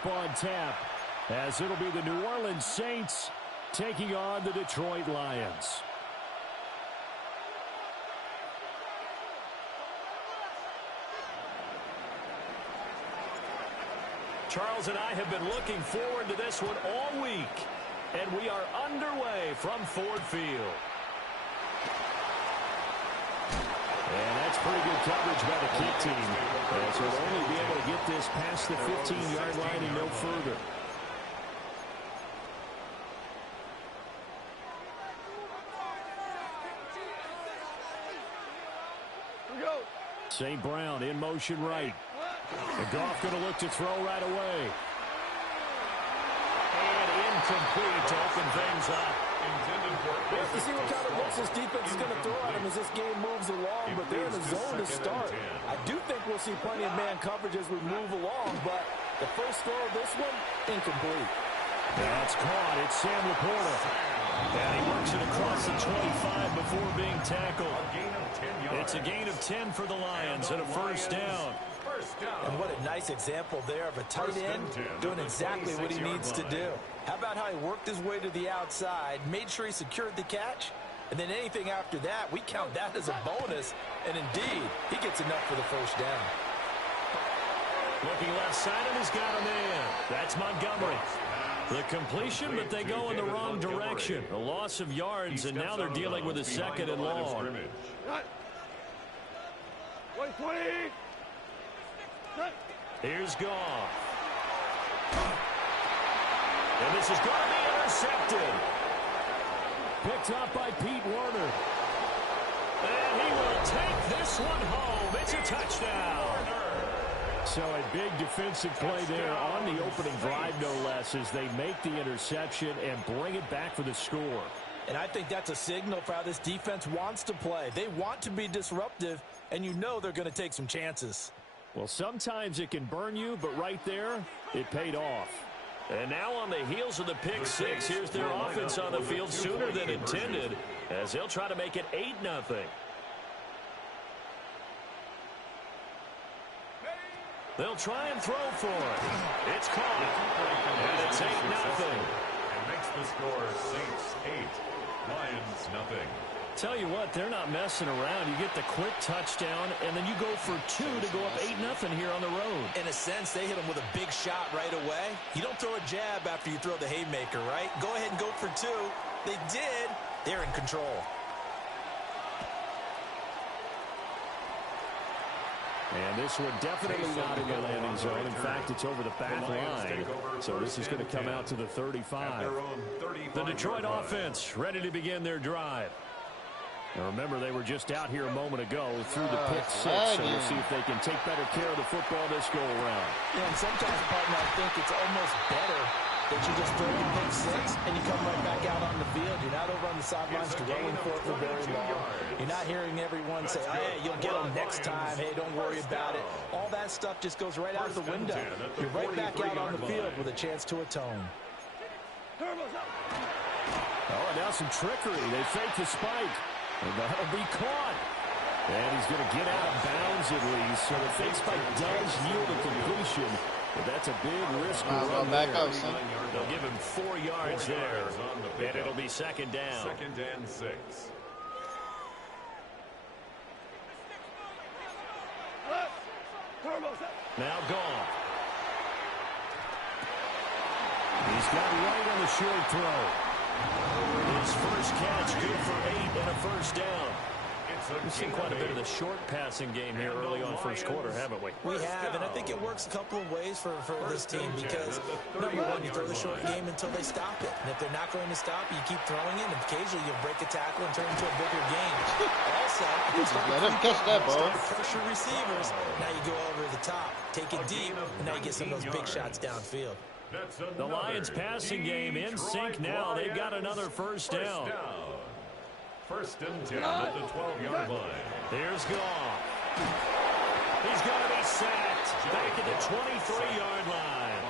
up on tap, as it'll be the New Orleans Saints taking on the Detroit Lions. Charles and I have been looking forward to this one all week, and we are underway from Ford Field. And that's pretty good coverage by the kick team, as we'll only be able to get this past the 15-yard line and no further. St. Brown in motion right. And Goff going to look to throw right away. And incomplete to open things up. Well, you see what kind of looks this defense is going to throw at him as this game moves along, but they're in a zone to start. I do think we'll see plenty of man coverage as we move along, but the first throw of this one, incomplete. That's caught. It's Sam Laporta. And he works it across the 25 before being tackled. It's a gain of 10 for the Lions and a first down. And what a nice example there of a tight end doing exactly what he needs to do. How about how he worked his way to the outside, made sure he secured the catch, and then anything after that, we count that as a bonus. And indeed, he gets enough for the first down. Looking left side, and he's got a man. That's Montgomery. The completion, but they go in the wrong direction. A loss of yards, and now they're dealing with a second and long. Here's Goff. And this is going to be intercepted. Picked up by Pete Werner. And he will take this one home. It's a touchdown. So a big defensive play there on the opening drive, no less, as they make the interception and bring it back for the score. And I think that's a signal for how this defense wants to play. They want to be disruptive, and you know they're going to take some chances. Well, sometimes it can burn you, but right there, it paid off. And now on the heels of the pick six, here's their offense on the field sooner than intended, as they'll try to make it 8-0. They'll try and throw for it. It's caught. And it's 8-0. And makes the score Saints 8, Lions nothing. Tell you what, they're not messing around. You get the quick touchdown, and then you go for 2 to go up 8-0 here on the road. In a sense, they hit them with a big shot right away. You don't throw a jab after you throw the haymaker, right? Go ahead and go for 2. They did. They're in control. And this one definitely not in the landing zone. In fact, it's over the back line. So this is going to come out to the 35. The Detroit offense ready to begin their drive. Now remember, they were just out here a moment ago through the pick six, so we'll see if they can take better care of the football this go-around. Yeah, and sometimes, partner, I think it's almost better that you just throw the pick six and you come right back out on the field. You're not over on the sidelines dwelling for it for very long. You're not hearing everyone say, oh, hey, you'll get them next time. Hey, don't worry about it. All that stuff just goes right out the window. You're right back out on the field with a chance to atone. Oh, and now some trickery. They fake the spike. And that'll be caught. And he's going to get out of bounds at least. So the fake spike does yield a completion. But that's a big risk. They'll give him 4 yards there. And it'll be second down. Second and 6. Now Goff. He's got right on the short throw. His first catch good for 8 and a first down. We've seen quite a bit of the short passing game here early on first quarter, haven't we? We have, and I think it works a couple of ways for this team because, number one, you throw the short game until they stop it. And if they're not going to stop it, you keep throwing it, and occasionally you'll break a tackle and turn it into a bigger game. Also, let him catch that ball. Pressure receivers, now you go over the top, take it deep, and now you get some of those big shots downfield. The Lions passing game in sync now. They've got another first down. First and 10 at the 12-yard line. Here's Goff. He's going to be sacked back at the 23-yard line.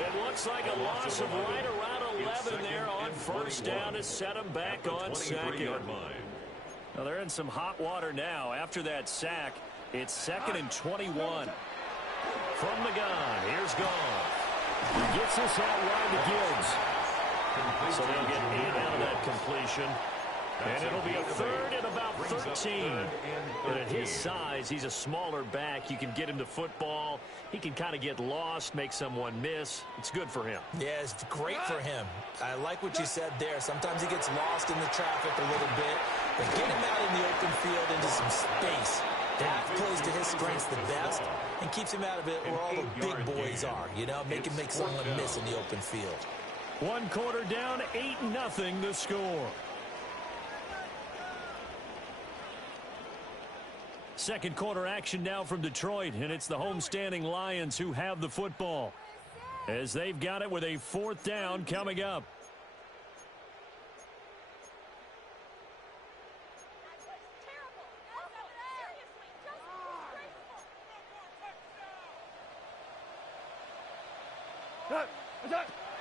It looks like a loss of right around 11 there on first down to set him back on second. Now they're in some hot water now. After that sack, it's 2nd and 21. From the gun, here's Goff. Gets this out wide to Gibbs. So they'll get 8 out of that completion. And it'll be a third and about 13. And at his size, he's a smaller back. You can get him to football. He can kind of get lost, make someone miss. It's good for him. Yeah, it's great for him. I like what you said there. Sometimes he gets lost in the traffic a little bit. But get him out in the open field into some space. That plays to his strengths the best and keeps him out of it where all the big boys are. You know, make him make someone miss in the open field. 1 quarter down, 8-0 the score. Second quarter action now from Detroit, and it's the homestanding Lions who have the football as they've got it with a 4th down coming up.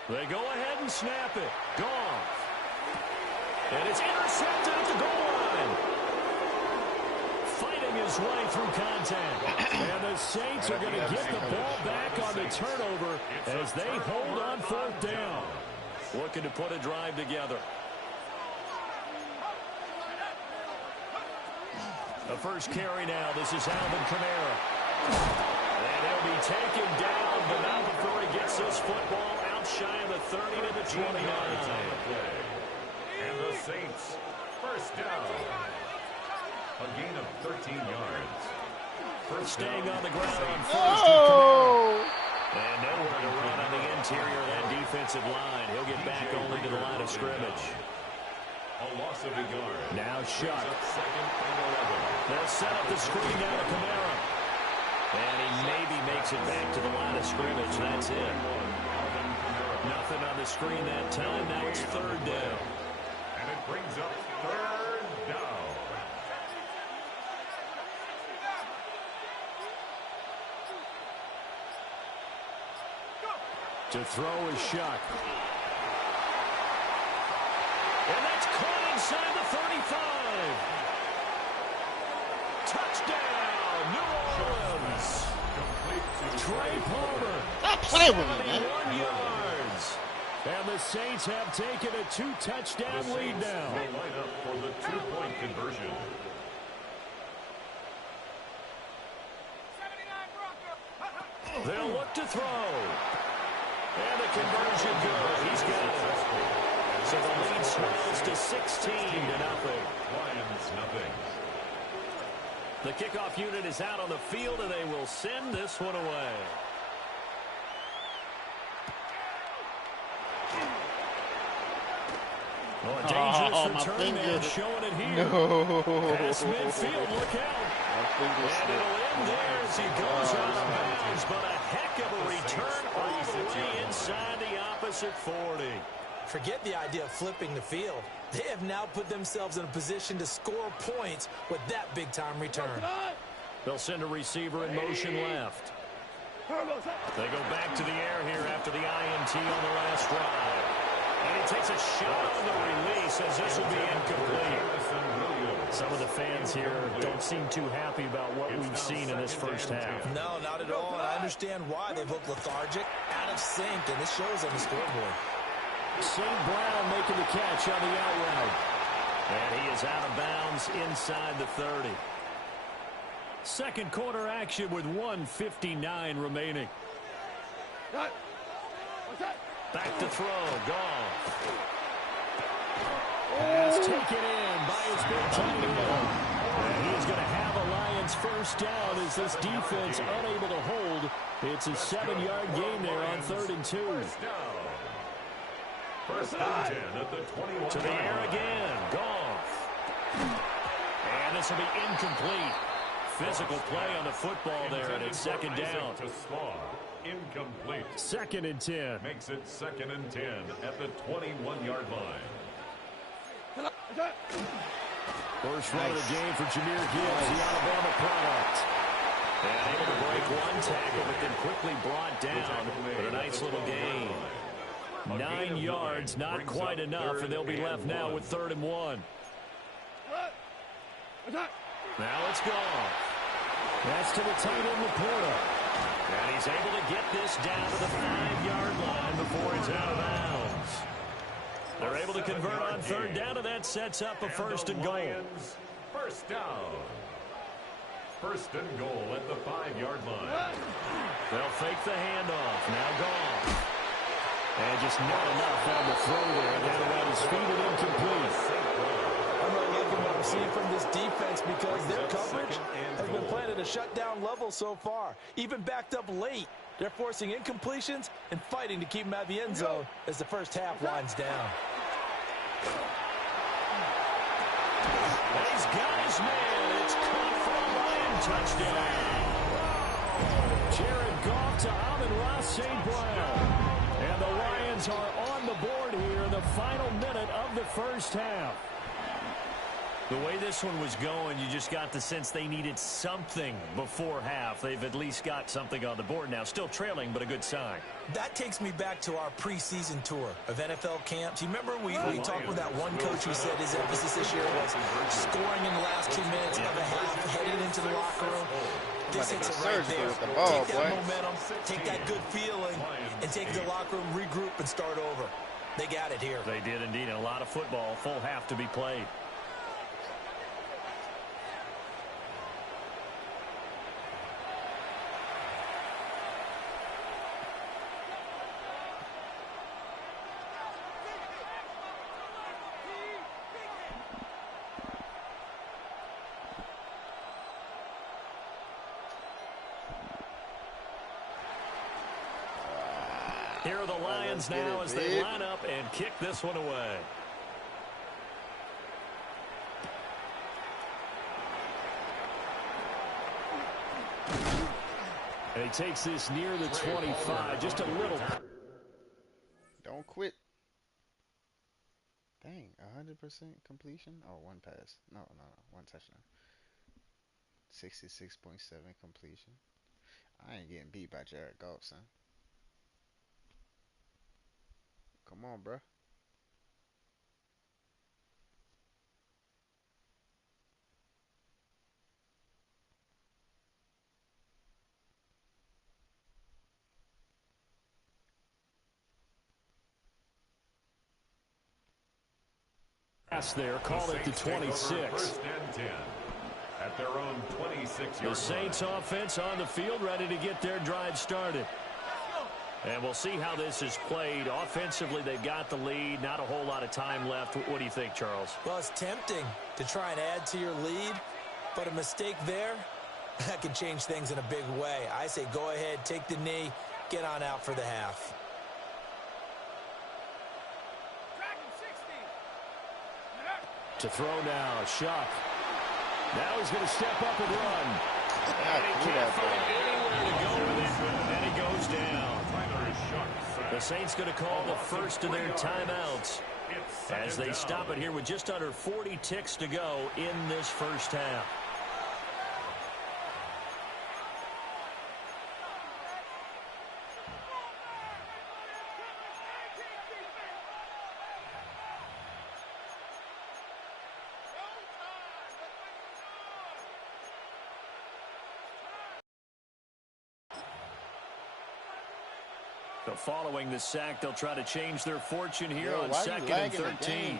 They go ahead and snap it. Goff. And it's intercepted at the goal line. Fighting his way through contact. And the Saints are going to get the ball back on the turnover as they hold on 4th down. Looking to put a drive together. The first carry now. This is Alvin Kamara. And he'll be taken down, but not before he gets this football out shy of the 30 to the 29. And the Saints, first down. A gain of 13 yards. Staying on the ground on first. Oh! And nowhere to run on the interior of that defensive line. He'll get back only to the line of scrimmage. A loss of a yard. Now Shuck. Second and 11. They'll set up the screen now to Kamara. And he maybe makes it back to the line of scrimmage. That's it. Nothing on the screen that time. Now it's 3rd down. And it brings up 3rd down. To throw is Shuck. And that's caught inside the 35. Touchdown, New Orleans. Trey Palmer. Stop playing with me, man. 71 yards. And the Saints have taken a 2-touchdown lead now. They line up for the 2-point conversion. They'll look to throw. And the conversion good. He's got it. So the lead swells to 16-0. Lions, nothing. The kickoff unit is out on the field, and they will send this one away. Oh, a dangerous return there, showing it here. No. Pass midfield, look out. And it'll end there as he goes out of bounds, but a heck of a return all the way inside the opposite 40. Forget the idea of flipping the field. They have now put themselves in a position to score points with that big-time return. They'll send a receiver in motion left. They go back to the air here after the INT on the last drive. And he takes a shot on the release as this will be incomplete. Some of the fans here don't seem too happy about what we've seen in this first half. No, not at all. And I understand why. They've looked lethargic, out of sync, and this shows on the scoreboard. St. Brown making the catch on the out route. And he is out of bounds inside the 30. Second quarter action with 1:59 remaining. Back to throw. Goff. Pass taken in by his big tight end. And he's going to have a Lions first down as this defense unable to hold. It's a 7-yard gain there on 3rd and 2. First and 10 at the 21. To the air again. Goff. And this will be incomplete. Physical play on the football there, and it's 2nd down. To Slaw. Incomplete. 2nd and 10. Makes it 2nd and 10 at the 21-yard line. First run of the game for Jahmyr Gibbs, the Alabama product. And able to break one tackle, but then quickly brought down. But a nice little gain. 9 yards, not quite enough, and they'll be left now with 3rd and 1. Now it's gone. That's to the tight end, Laporta. And he's able to get this down to the 5-yard line before it's out of bounds. They're able to convert on third down, and that sets up a first and goal. First down. First and goal at the 5-yard line. They'll fake the handoff. Now gone. And just not enough on the throw there. That one is feet and incomplete. I'm really liking what I'm seeing from this defense because their coverage has been playing at a shutdown level so far. Even backed up late, they're forcing incompletions and fighting to keep them out of the end zone as the first half winds down. And he's got his man. It's caught for a Lion touchdown. Jared Goff to Amon-Ra St. Brown. And the Lions are on the board here in the final minute of the first half. The way this one was going, you just got the sense they needed something before half. They've at least got something on the board now. Still trailing, but a good sign. That takes me back to our preseason tour of NFL camps. You remember we talked with that one coach who said his emphasis this year was scoring in the last 2 minutes of a half, headed into the locker room. This hits it right there. Take that momentum, take that good feeling, and take it to the locker room, regroup, and start over. They got it here. They did indeed. And a lot of football, full half to be played. Here are the Lions now as they line up and kick this one away. And he takes this near the 25, just a little. Don't quit. Dang, 100% completion? Oh, one pass. No, one touchdown. 66.7 completion. I ain't getting beat by Jared Goff, son. Come on, bro. Pass there, call it to 26. First and 10 at their own 26-yard line. The Saints offense on the field, ready to get their drive started. And we'll see how this is played. Offensively, they've got the lead. Not a whole lot of time left. What do you think, Charles? Well, it's tempting to try and add to your lead, but a mistake there, that can change things in a big way. I say go ahead, take the knee, get on out for the half. To throw now, Shuck. Now he's going to step up and run. And he can't find anywhere to go with it, and he goes down. The Saints going to call the first of their timeouts as they stop it here with just under 40 ticks to go in this first half. So following the sack, they'll try to change their fortune here on 2nd and 13.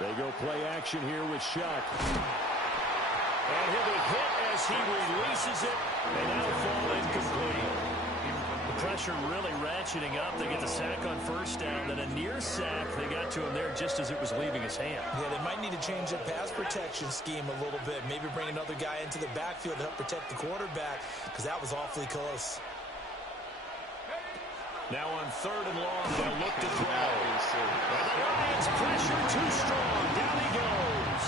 They go play action here with Shuck. And he'll be hit as he releases it, and that'll fall incomplete. The pressure really ratcheting up. They get the sack on first down, then a near sack. They got to him there just as it was leaving his hand. Yeah, they might need to change their pass protection scheme a little bit. Maybe bring another guy into the backfield to help protect the quarterback, because that was awfully close. Now on 3rd and long, they'll look to throw. And the Lions pressure too strong. Down he goes.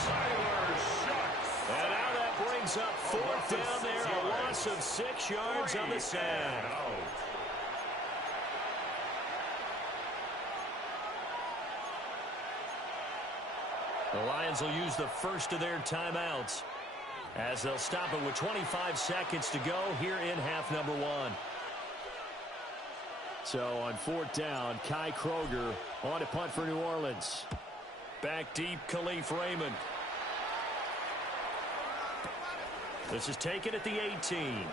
And now that brings up 4th down there. A loss of 6 yards on the sack. The Lions will use the first of their timeouts as they'll stop it with 25 seconds to go here in half number 1. So on 4th down, Kai Kroger on to punt for New Orleans. Back deep, Khalif Raymond. This is taken at the 18.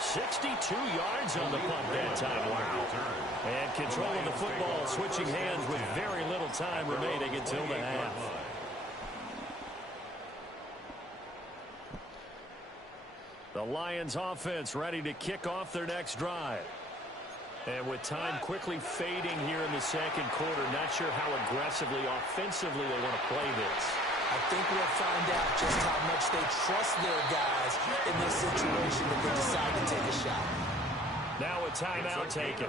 62 yards on the punt that time. Wow. And control of the football, switching hands with very little time remaining until the half. The Lions offense ready to kick off their next drive. And with time quickly fading here in the second quarter, not sure how aggressively, offensively they want to play this. I think we'll find out just how much they trust their guys in this situation that they decide to take a shot. Now a timeout taken.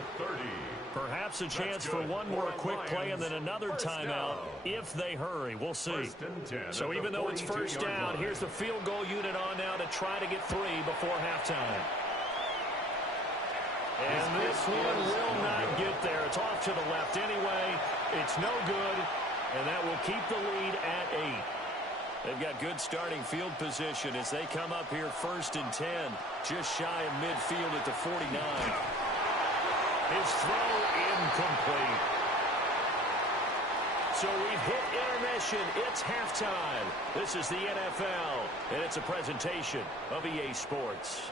Perhaps a chance for one more quick play and then another timeout if they hurry. We'll see. So even though it's first down, here's the field goal unit on now to try to get 3 before halftime. And this one will not get there. It's off to the left anyway. It's no good, and that will keep the lead at 8. They've got good starting field position as they come up here 1st and 10, just shy of midfield at the 49. His throw incomplete. So we've hit intermission. It's halftime. This is the NFL, and it's a presentation of EA Sports.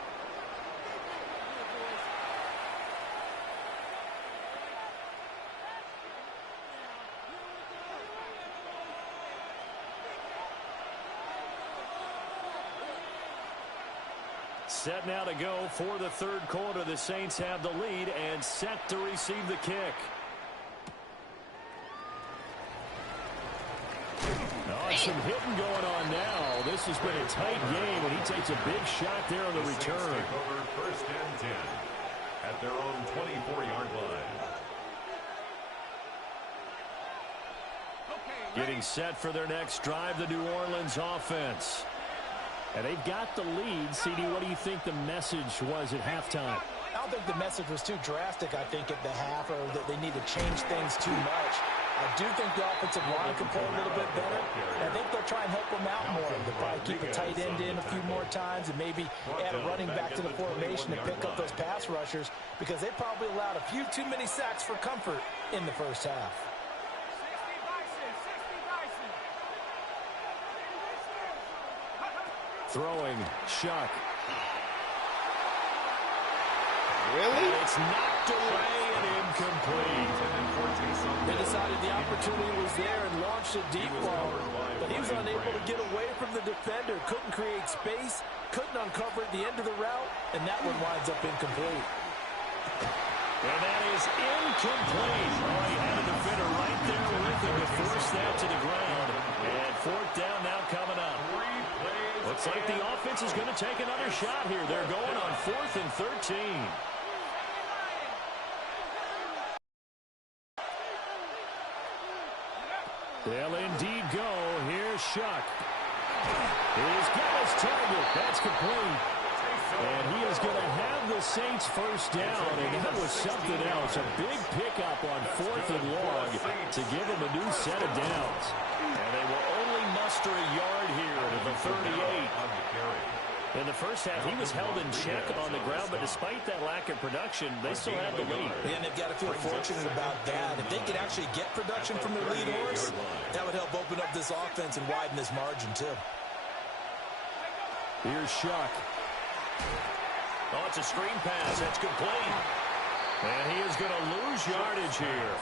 Set now to go for the third quarter. The Saints have the lead and set to receive the kick. Oh, some hitting going on now. This has been a tight game, and he takes a big shot there on the return. Take over 1st and 10 at their own 24-yard line. Getting set for their next drive, the New Orleans offense. And they've got the lead. CD, what do you think the message was at halftime? I don't think the message was too drastic, I think, at the half, or that they need to change things too much. I do think the offensive line can play a little bit better. I think they'll try and help them out more. They'll probably keep a tight end in a few more times and maybe add a running back to the formation and pick up those pass rushers because they probably allowed a few too many sacks for comfort in the first half. Throwing, Shuck. Really? And it's knocked away and incomplete. They decided the opportunity was there and launched a deep ball, but he was unable to get away from the defender, couldn't create space, couldn't uncover at the end of the route, and that one winds up incomplete. And that is incomplete. Oh, he had a defender right there with him to force that to the ground. And 4th down now coming up. Looks like the offense is going to take another shot here. They're going on 4th and 13. They'll indeed go. Here's Shuck. He's got his target. That's complete. And he is going to have the Saints first down, and that was something else. A big pickup on 4th and long to give him a new set of downs. And they will only muster a yard here to the 38. In the first half, he was held in check on the ground, but despite that lack of production, they still had the lead. And they've got to feel fortunate about that. If they could actually get production from their lead horse, that would help open up this offense and widen this margin, too. Here's Shuck. Oh, it's a screen pass. That's complete. And he is going to lose yardage here.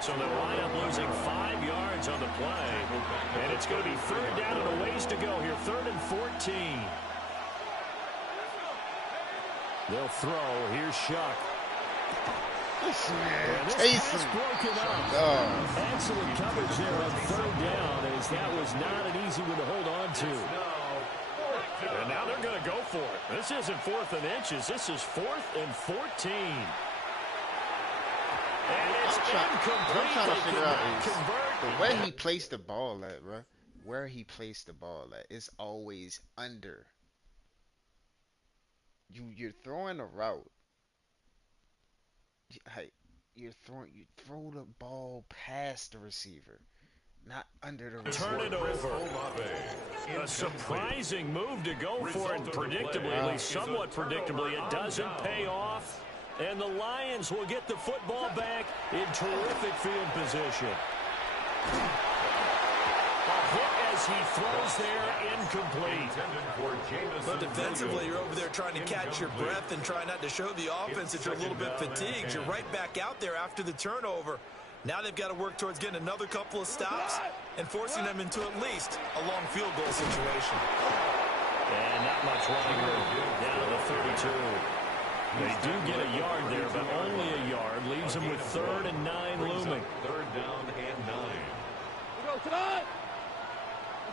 So they'll wind up losing 5 yards on the play. And it's going to be 3rd down and a ways to go here. 3rd and 14. They'll throw. Here's Shuck. This man, and this pass broken up. Excellent coverage there on 3rd down, as that was not an easy one to hold on to. And now they're going to go for it. This isn't 4th and inches. This is 4th and 14. And it's incomplete. What I'm trying to figure out is the way he placed the ball at, bro. Where he placed the ball at is always under. You're throwing a route. You throw the ball past the receiver, not under the receiver. Turn it over. A surprising move to go for it, predictably, at least somewhat predictably. It doesn't pay off. And the Lions will get the football back in terrific field position. A hit as he throws there, incomplete. But defensively, you're over there trying to catch your breath and try not to show the offense that you're a little bit fatigued. You're right back out there after the turnover. Now they've got to work towards getting another couple of stops and forcing them into at least a long field goal situation. And not much running room. Down to the 32. They do get a yard there, but only a yard. Leaves them with 3rd and 9 looming. 3rd down and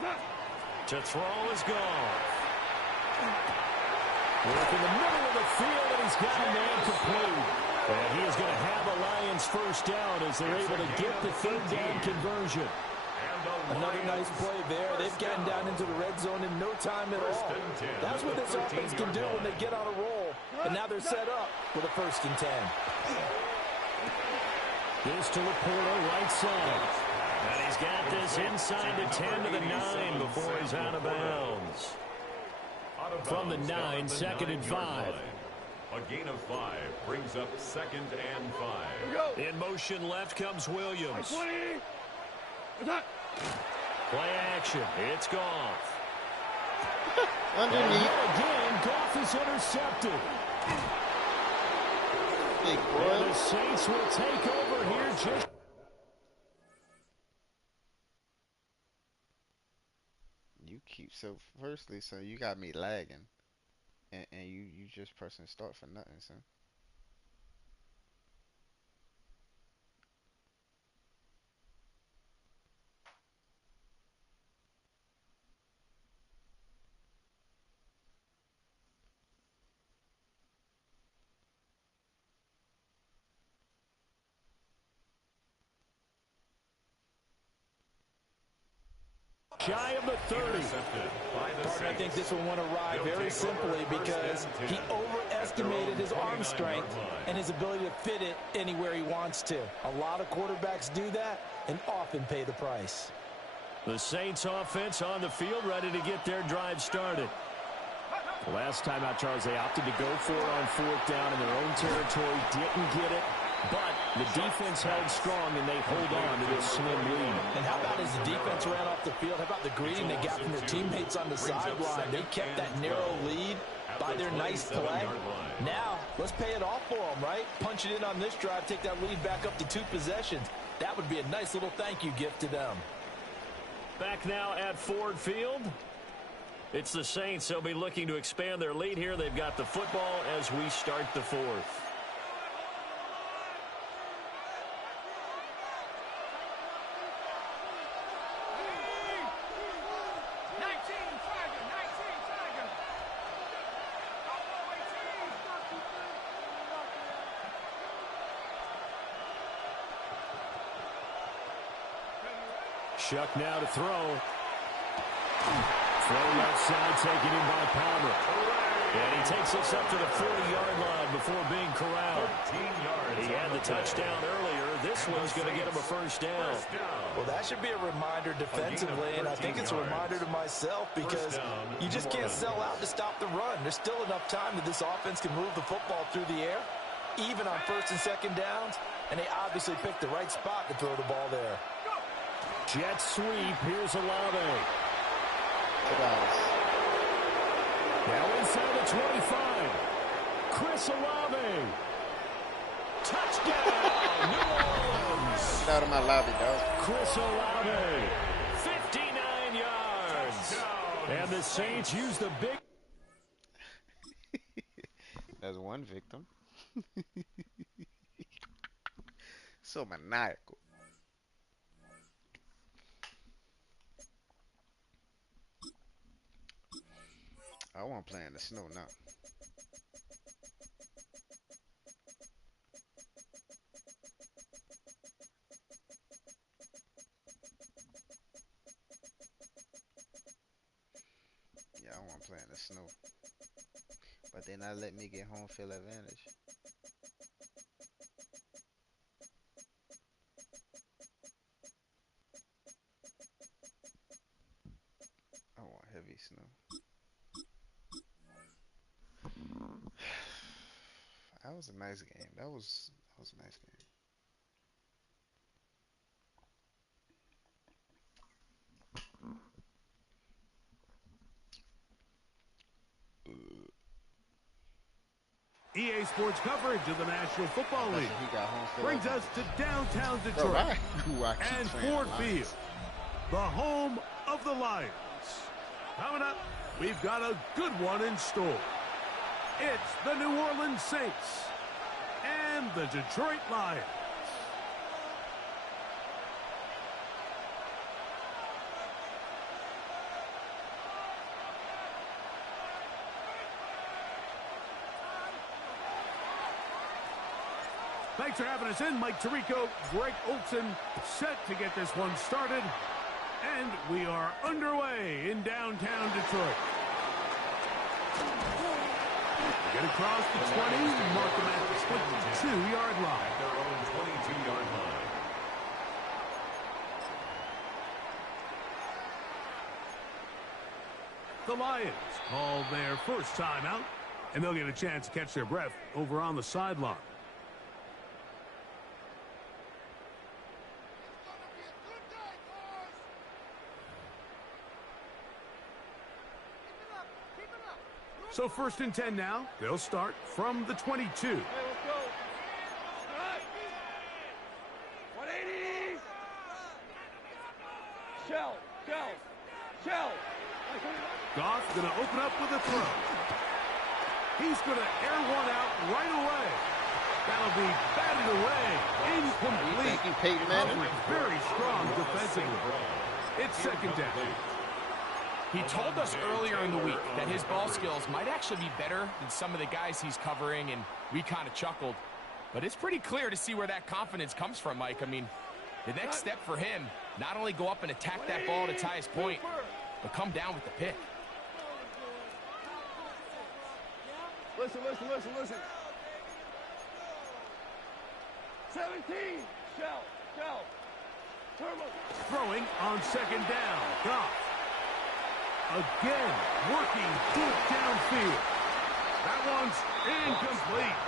9. To throw is gone. Work in the middle of the field, and he's got a man complete. And he is going to have a Lions first down as they're able to get the 3rd down conversion. Another nice play there. They've gotten down into the red zone in no time at all. That's what this offense can do when they get on a roll. And now they're set up with a 1st and 10. Gives to Laporta, right side. And he's got this inside the 10 to the 9 before he's out of bounds. From the 9, 2nd and 5. A gain of 5 brings up 2nd and 5. In motion left comes Williams. Play action. It's Goff. Underneath. Again, Goff is intercepted. Big And boy. the Saints will take over here just... You keep so firstly, so you got me lagging, and you just pressing start for nothing, son. Shy of the 30. Partner, I think this will want to ride very simply because he overestimated his arm strength and his ability to fit it anywhere he wants to. A lot of quarterbacks do that and often pay the price. The Saints offense on the field, ready to get their drive started. Last time out, Charles, they opted to go for it on 4th down in their own territory. Didn't get it, but the defense held strong, and they hold on to this slim lead. And how about as the defense ran off the field, how about the greeting they got from their teammates on the sideline? They kept that narrow lead by their nice play. Now, let's pay it off for them, right? Punch it in on this drive, take that lead back up to 2 possessions. That would be a nice little thank you gift to them. Back now at Ford Field. It's the Saints. They'll be looking to expand their lead here. They've got the football as we start the 4th. Shuck now to throw. Throw left side, taken in by Palmer. And he takes us up to the 40-yard line before being corralled. He had the touchdown earlier. This one's going to get him a first down. Well, that should be a reminder defensively, and I think it's a reminder to myself because you just can't sell out to stop the run. There's still enough time that this offense can move the football through the air, even on 1st and 2nd downs, and they obviously picked the right spot to throw the ball there. Jet sweep. Here's Olave. Now inside the 25. Chris Olave. Touchdown, New Orleans. Get out of my lobby, dog. Chris Olave, 59 yards. And the Saints use the big... That's one victim. So maniacal. I want to play in the snow now. Yeah, I want to play in the snow. But they not let me get home field advantage. I want heavy snow. That was a nice game. That was a nice game. EA Sports coverage of the National Football League He got home field brings us to downtown Detroit and Ford Field, the home of the Lions. Coming up, we've got a good one in store. It's the New Orleans Saints and the Detroit Lions. Thanks for having us in. Mike Tirico, Greg Olson, set to get this one started. And we are underway in downtown Detroit. We get across the 20, mark them at the 22-yard line. At their own 22-yard line. The Lions call their first timeout, and they'll get a chance to catch their breath over on the sideline. So 1st and 10 now. They'll start from the 22. Hey, let's go. All right. 180. Shell. Goff going to open up with a throw. He's going to air one out right away. That'll be batted away. Incomplete. Thank you, Peyton Manning. Very strong defensively. It's 2nd down. He told us earlier in the week that his ball skills might actually be better than some of the guys he's covering, and we kind of chuckled. But it's pretty clear to see where that confidence comes from, Mike. I mean, the next step for him, not only go up and attack that ball at its highest point, but come down with the pick. Listen. 17. Shell. Turbo. Throwing on 2nd down. Goff. Again, working deep downfield. That one's incomplete.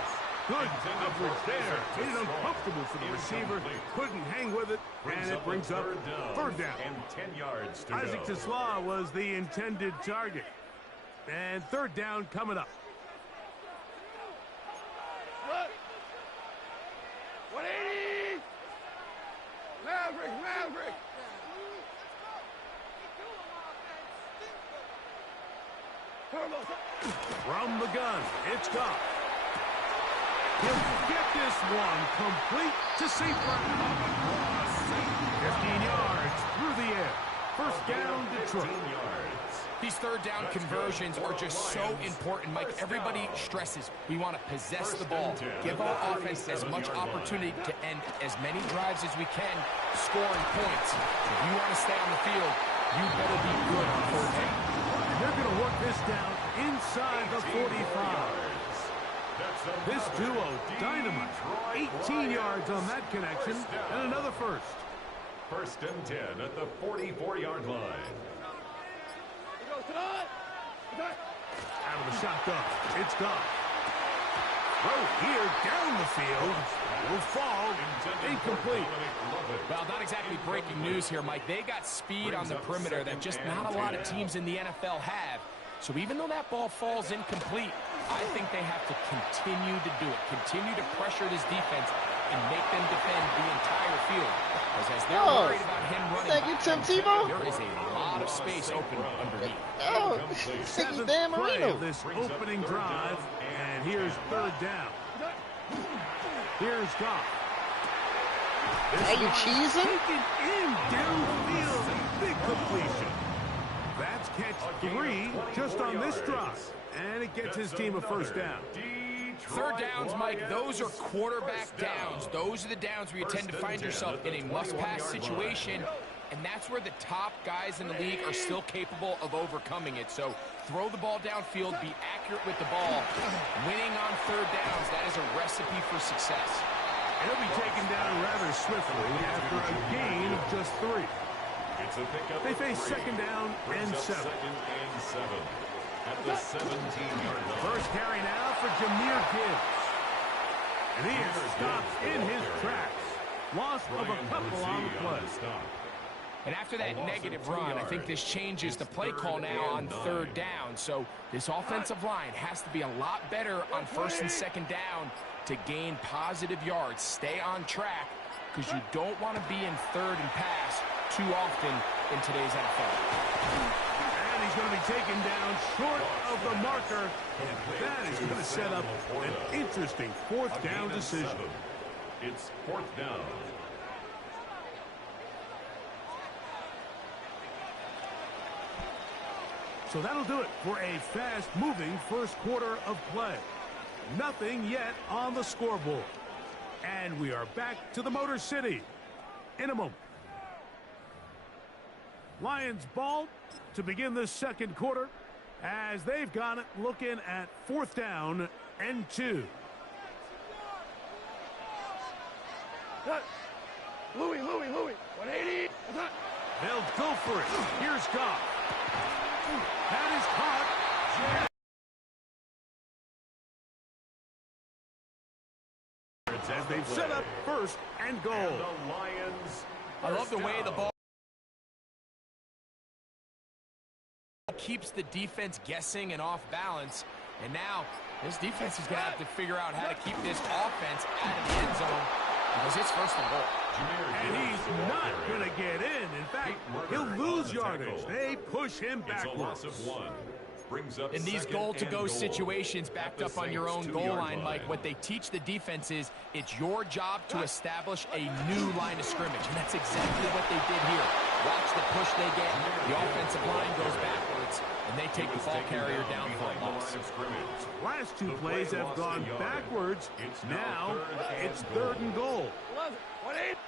Good coverage there. Made it uncomfortable for the receiver. Couldn't hang with it, and it brings up 3rd down. And 10 yards to Isaac go. Tesla was the intended target. And 3rd down coming up. What? 180. Maverick. Turbo. From the gun, it's Goff. He'll get this one complete to St. Brown. 15 yards through the air. 1st down, Detroit. 15 yards. These 3rd down conversions are just so important, Mike. Everybody stresses we want to possess the ball, give our offense as much opportunity to end as many drives as we can, scoring points. If you want to stay on the field, you better be good on 3rd down. They're going to work this down inside the 45. This duo, dynamite. 18 yards on that connection, and another first. 1st and 10 at the 44-yard line. Out of the shotgun, it's Goff. Throw here down the field. Will fall. Incomplete. Well, not exactly breaking news here, Mike. They got speed on the perimeter that just not a lot of teams in the NFL have. So even though that ball falls incomplete, I think they have to continue to do it. Continue to pressure this defense and make them defend the entire field. Because as they're worried about him running back, there is a lot of space open underneath. Oh, Dan Marino. This opening drive, and here's 3rd down. Here's Goff. Are you cheesing? Taken in downfield, a big completion. That's catch 3 just on this drive, and it gets his team a 1st down. 3rd downs, Mike, those are quarterback downs. Those are the downs where you tend to find yourself in a must-pass situation, and that's where the top guys in the league are still capable of overcoming it. So throw the ball downfield, be accurate with the ball. Winning on 3rd downs, that is a recipe for success. He'll be taken down rather swiftly after a gain of just 3. They face 2nd down and 7. 2nd and 7 at the 17-yard line. First carry now for Jahmyr Gibbs. And he is stopped in his tracks. Loss of a couple on the play. And after that negative run, I think this changes the play call now on 3rd down. So this offensive line has to be a lot better on 1st and 2nd down to gain positive yards. Stay on track because you don't want to be in 3rd and pass too often in today's NFL. And he's going to be taken down short of the marker. And that is going to set up an interesting 4th down decision. It's 4th down. So that'll do it for a fast-moving first quarter of play. Nothing yet on the scoreboard. And we are back to the Motor City in a moment. Lions ball to begin the 2nd quarter as they've got it looking at 4th down and 2. Louis, 180. They'll go for it. Here's Goff. That is caught. As they've set up 1st and goal. And the Lions. I love the way the ball keeps the defense guessing and off balance. And now this defense is going to have to figure out how to keep this offense out of the end zone because it's 1st and goal. And he's not going to get in. In fact, he'll lose yardage. They push him backwards. It's a loss of 1. Brings up In these goal-to-go situations backed up on your own goal line, Mike, what they teach the defense is it's your job to establish a new line of scrimmage, and that's exactly what they did here. Watch the push they get. The offensive line goes backwards, and they take the ball carrier down for a loss. Last 2 plays have gone backwards. Now it's 3rd and goal. 180.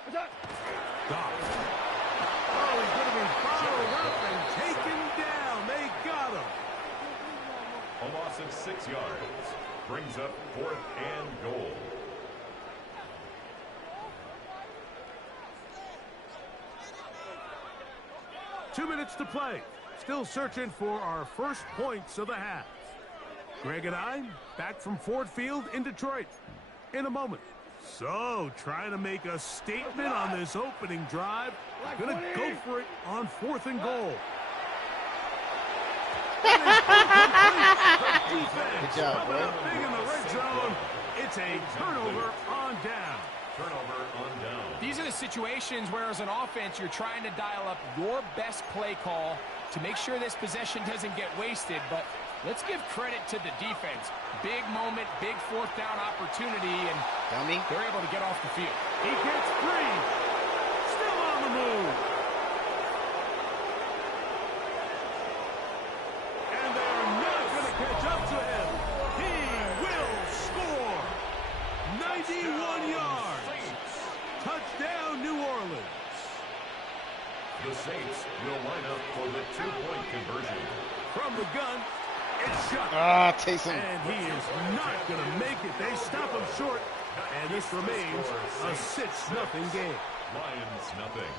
Goff. Oh, he's going to be followed up and taken down. They got him. A loss of 6 yards. Brings up 4th and goal. Two minutes to play. Still searching for our first points of the half. Greg and I back from Ford Field in Detroit in a moment. So, trying to make a statement on this opening drive. Gonna go for it on 4th and goal. Good job, bro. Big in the red zone. It's a turnover on down. Turnover on down. These are the situations where, as an offense, you're trying to dial up your best play call to make sure this possession doesn't get wasted. But let's give credit to the defense. Big moment, big 4th down opportunity, and they're able to get off the field. He gets free. Still on the move. And they're not going to catch up to him. He will score. 91 yards. Touchdown, New Orleans. The Saints will line up for the 2-point conversion. From the gun, it's shot. Taysom. And he is not going to make it. They stop him short. And this remains a 6-0 game. Lions nothing.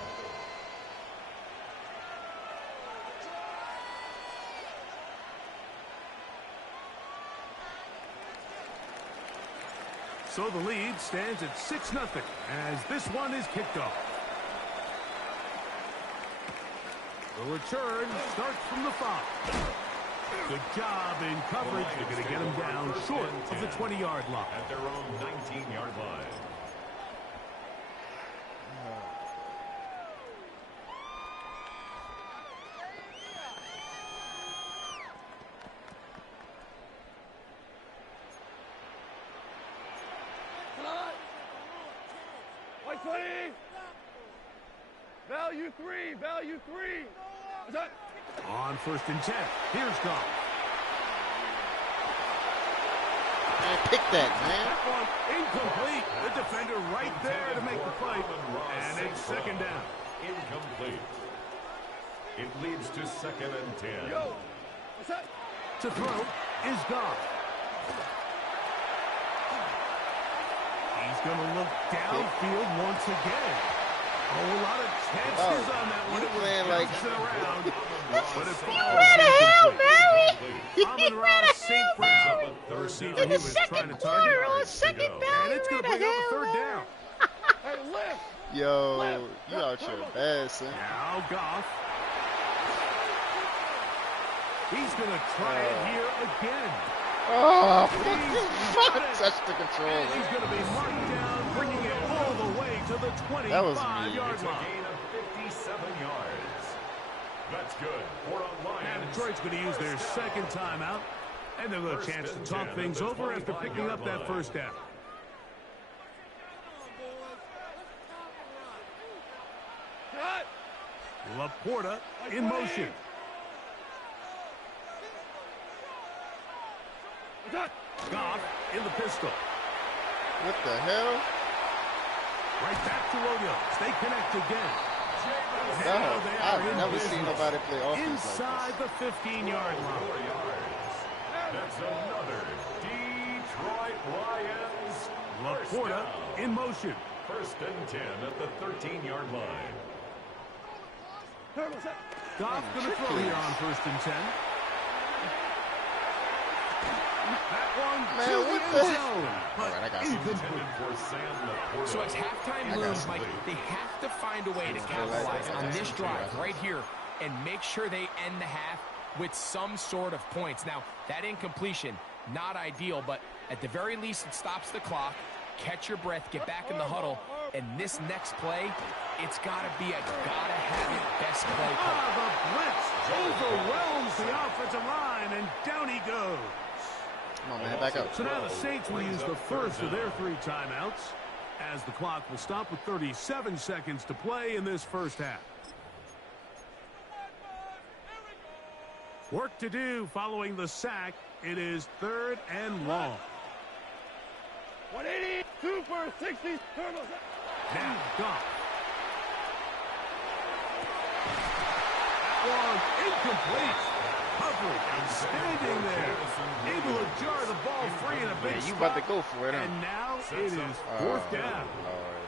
So the lead stands at 6-0 as this one is kicked off. The return starts from the 5. Good job in coverage. They're going to get him down short of the 20-yard line. At their own 19-yard line. White 20. Value 3. Value 3. On 1st and 10. Here's Goff. Man, pick that, man. That one incomplete. The defender right there to make the play. And it's 2nd down. Incomplete. It leads to 2nd and 10. Yo. What's that? To throw is Goff. He's going to look downfield once again. A whole lot of chances on that one. You It was playing like... bouncing around, but it falls. What the hell, Barry? Amon-Ra St. Brown, the receiver he was trying to target. On 2nd down, And it's going to bring up a 3rd down. Hey, lift. Yo, you out your bad, son. Now Goff. He's going to try it here again. Oh, fuck. Touch the controller. And he's going to be marked down, bringing it all the way to the 25-yard line. Gain of 57 yards. That's good for a Lions. And Detroit's going to use their second timeout, and they'll have a chance to talk things over after picking up that first down. Laporta in motion. Goff in the pistol. What the hell? Right back to Williams. They connect again. No, I've never seen nobody play offense inside like the 15-yard line. That's another Detroit Lions. Laporta in motion. First and 10 at the 13-yard line. Goff going to throw here on first and 10. That one Man, to what the the end zone. All right, I got some. So as halftime looms, Mike, they have to find a way to capitalize on this drive right here and make sure they end the half with some sort of points. Now, that incompletion, not ideal, but at the very least, it stops the clock. Catch your breath, get back in the huddle, and this next play, it's got to be a gotta-have-it best play call. The blitz overwhelms the offensive line, and down he goes. Come on, man, back up. So now the Saints will use the first of their 3 timeouts, as the clock will stop with 37 seconds to play in this first half. Work to do following the sack. It is 3rd and long. 180, 2 for 60. Now Goff. That one incomplete. Coverage and standing there. Able to jar the ball free in a big You spot. about to go for it, huh? And now it is 4th down. Lord.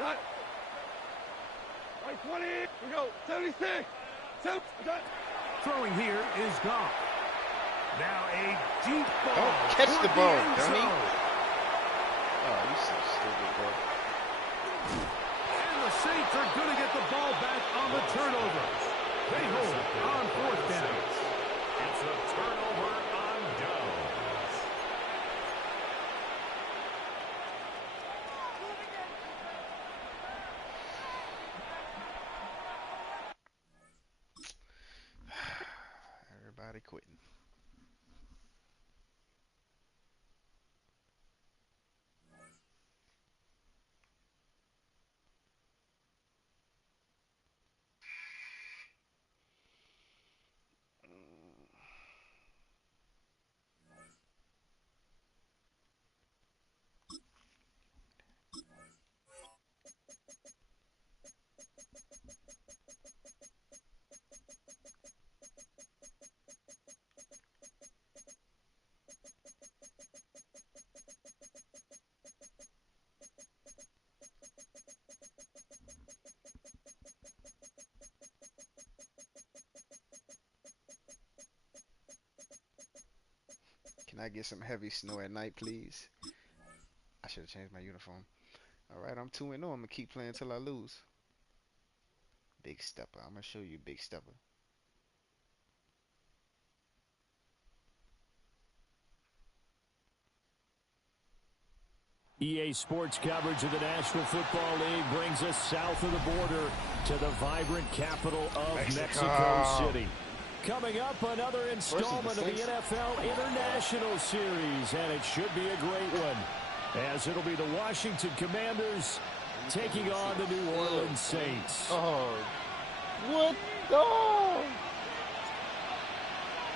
Got it. Right 20. We go. 76. Throwing here is Goff. Now a deep ball. Don't catch the toward ball, end dummy. zone. Oh, you so stupid, bro. And the Saints are going to get the ball back on the turnover. They hold on 4th down. It's a turnover on downs. Everybody quitting. Can I get some heavy snow at night, please? I should have changed my uniform. Alright, I'm 2-0. I'm going to keep playing until I lose. Big stepper. I'm going to show you big stepper. EA Sports coverage of the National Football League brings us south of the border to the vibrant capital of Mexico City. Coming up, another installment of the NFL International Series, and it should be a great one, as it'll be the Washington Commanders taking on the New Orleans Saints. Oh, what? Oh!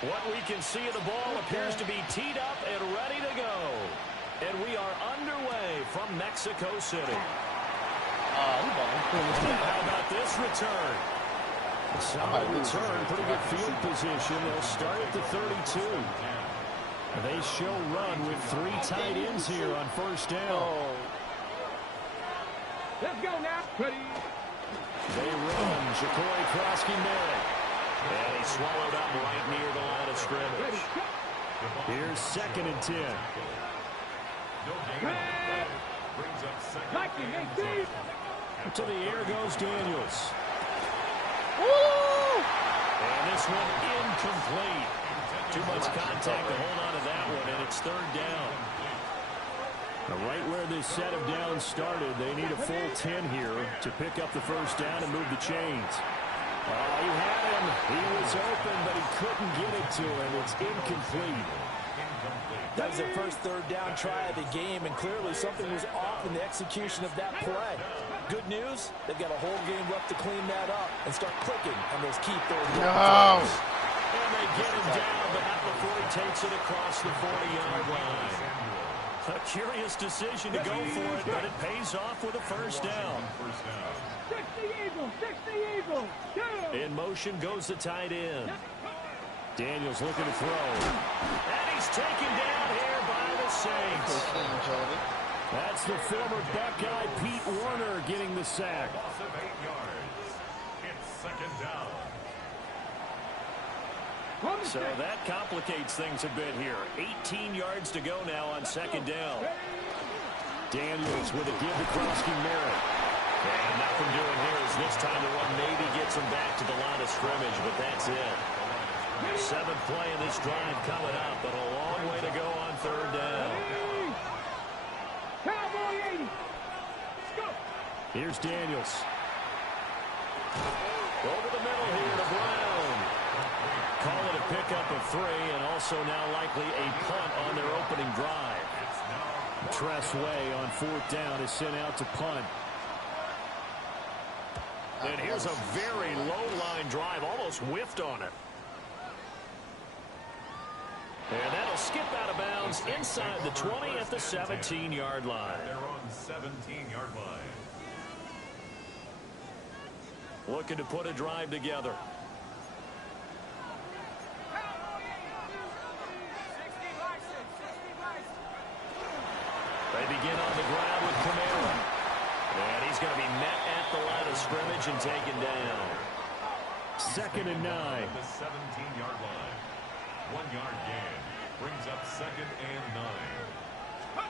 What we can see of the ball appears to be teed up and ready to go. And we are underway from Mexico City. How about this return? Solid return, pretty good field position. They'll start at the 32. They show run with 3 tight ends here on first down. Let's go now. Ready. They run. Jacory Krosky-Merritt. And he swallowed up right near the line of scrimmage. Here's 2nd and 10. Brings up second and 10. To the air goes Daniels. And this one incomplete. Too much contact to hold on to that one, and it's third down. Now, right where this set of downs started, they need a full 10 here to pick up the first down and move the chains. Oh, he had him. He was open, but he couldn't get it to him. It's incomplete. That was their first third down try of the game, and clearly something was off in the execution of that play. Good news, they've got a whole game left to clean that up and start clicking on those key third downs. And they get him down, but not before he takes it across the 40-yard line. A curious decision to go for it, but it pays off with a first down. 60 Eagles, 60 Eagles. In motion goes the tight end. Daniels looking to throw. And he's taken down here by the Saints. That's the former Buckeye Pete Werner getting the sack. Loss of 8 yards. It's second down. So that complicates things a bit here. 18 yards to go now on second down. Daniels with a give to Krosky-Merritt. And nothing doing here is this time the run maybe gets him back to the line of scrimmage, but that's it. 7th play in this drive coming up, but a long way to go on third down. Cowboy 80. Let's go. Here's Daniels. Over the middle here to Brown. Call it a pickup of 3, and also now likely a punt on their opening drive. Tress Way on 4th down is sent out to punt. And here's a very low-line drive, almost whiffed on it. And that'll skip out of bounds inside the 20 at the 17-yard line. They're on 17-yard line. Looking to put a drive together. They begin on the ground with Kamara. And he's going to be met at the line of scrimmage and taken down. 2nd and 9. The 17-yard line. 1 yard gain. Brings up 2nd and 9.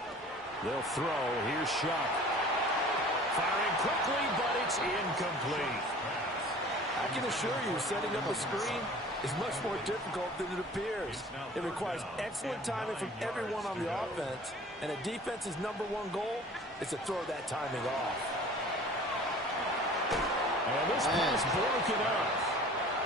They'll throw. Here's Shuck. Firing quickly, but it's incomplete. I can assure you, setting up a screen is much more difficult than it appears. It requires excellent timing from everyone on the offense, and a defense's #1 goal is to throw that timing off. And this pass broken up.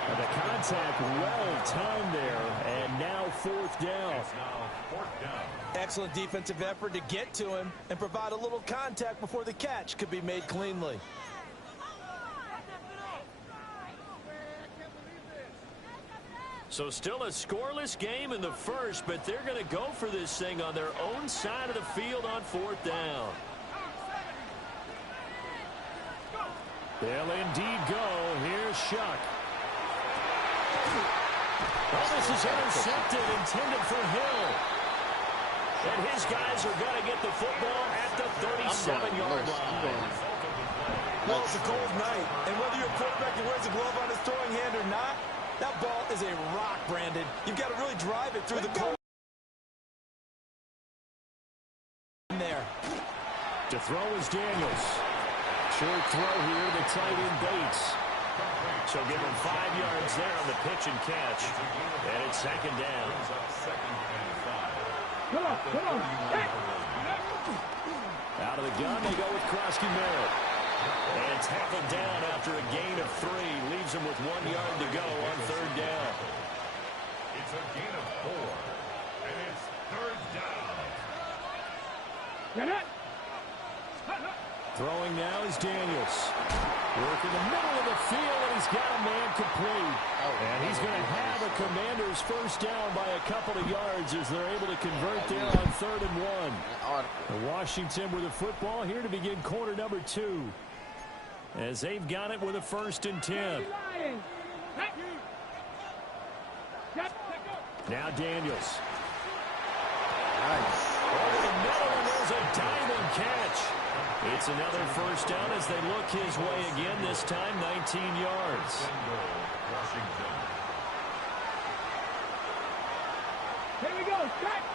And the contact well timed there, and now 4th down. It's now 4th down. Excellent defensive effort to get to him and provide a little contact before the catch could be made cleanly. So still a scoreless game in the first, but they're going to go for this thing on their own side of the field on 4th down. They'll indeed go. Here's Shuck. Oh, this is intercepted, intended for Hill. And his guys are going to get the football at the 37-yard line. Well, it's a cold night, and whether you're a quarterback that wears a glove on his throwing hand or not, that ball is a rock, Brandon. You've got to really drive it through the cold. There. To throw is Daniels. Short throw here to the tight end Bates. So give him 5 yards there on the pitch and catch. And it's 2nd down. Come on. Hey. Out of the gun, they go with Krosky-Merritt. And tackled down after a gain of 3. Leaves him with 1 yard to go on 3rd down. It's a gain of 4. And it's 3rd down. Get it. Throwing now is Daniels. Work in the middle of the field, and he's got a man complete. And he's going to have a Commanders first down by a couple of yards as they're able to convert there on 3rd and 1. Washington with the football here to begin quarter number 2. As they've got it with a 1st and 10. Now Daniels. Nice. Over the middle, and there's a diamond catch. It's another first down as they look his way again, this time 19 yards. Washington. Here we go. Strike.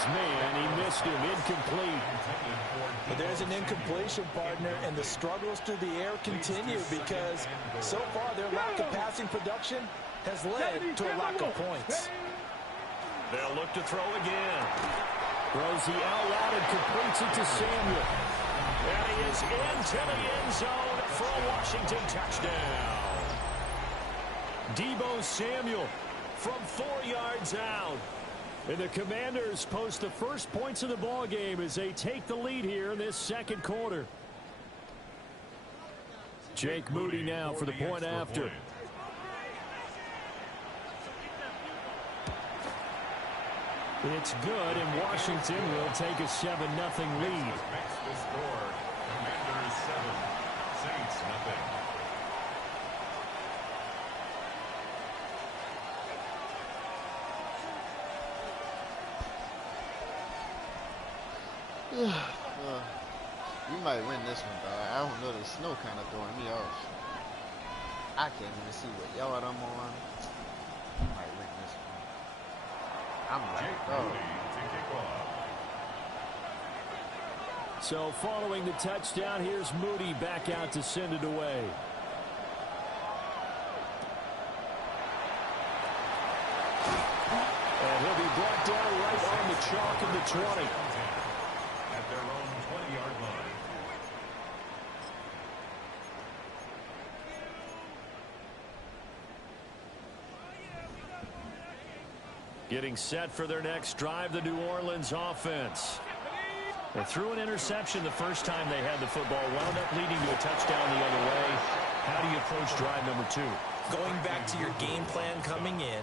his man. He missed him. Incomplete. But there's an incompletion, partner, and the struggles through the air continue because so far their lack of passing production has led to a lack of points. They'll look to throw again. Throws the out route and completes it to Samuel. And he is into the end zone for a Washington touchdown. Deebo Samuel from 4 yards out. And the Commanders post the first points of the ball game as they take the lead here in this second quarter. Jake Moody now for the point after. It's good, and Washington will take a 7-0 lead. Makes the score. Commanders 7, Saints nothing. We might win this one, dog. I don't know. The snow kind of throwing me off. I can't even see what yard I'm on. We might win this one. I'm like, dog. So following the touchdown, here's Moody back out to send it away. And he'll be brought down right on the chalk in the 20. At their own 20-yard line. Getting set for their next drive, the New Orleans offense. They threw an interception the first time they had the football, wound up leading to a touchdown the other way. How do you approach drive number 2? Going back to your game plan coming in,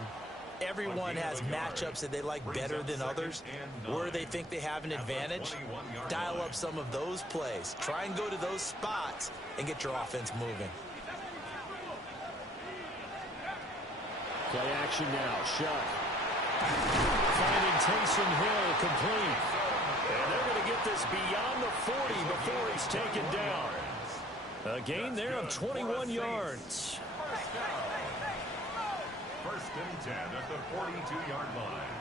everyone has matchups that they like better than others, where they think they have an advantage. Dial up some of those plays. Try and go to those spots and get your offense moving. Play action now. Shuck. Finding Taysom Hill complete. And they're going to get this beyond the 40 before he's taken down. A gain there of 21 yards. First and 10 at the 42-yard line.